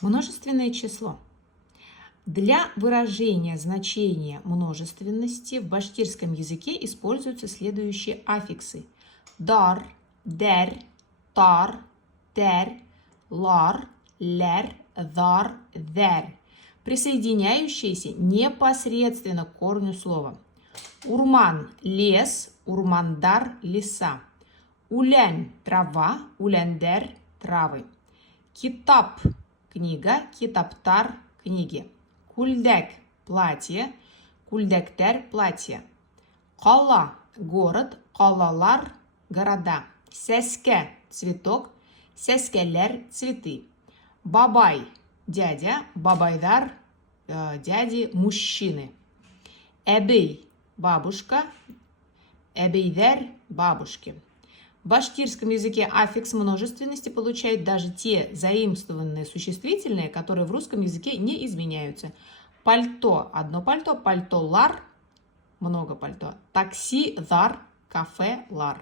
Множественное число. Для выражения значения множественности в башкирском языке используются следующие аффиксы: дар, дер, тар, тер, лар, лер, дар, дер, присоединяющиеся непосредственно к корню слова. Урман – лес, урмандар – леса. Улян – трава, уляндер – травы. Китап – книга, китаптар – книги. Кульдек – платье, кульдектер – платье. Кала – город, калалар – города. Сәске – цветок, сәскелер – цветы. Бабай – дядя, бабайдар – дяди, мужчины. Эбей – бабушка, эбейдер – бабушки. В башкирском языке аффикс множественности получает даже те заимствованные существительные, которые в русском языке не изменяются. Пальто – одно пальто, пальто-лар – много пальто. Такси – дар, кафе – лар.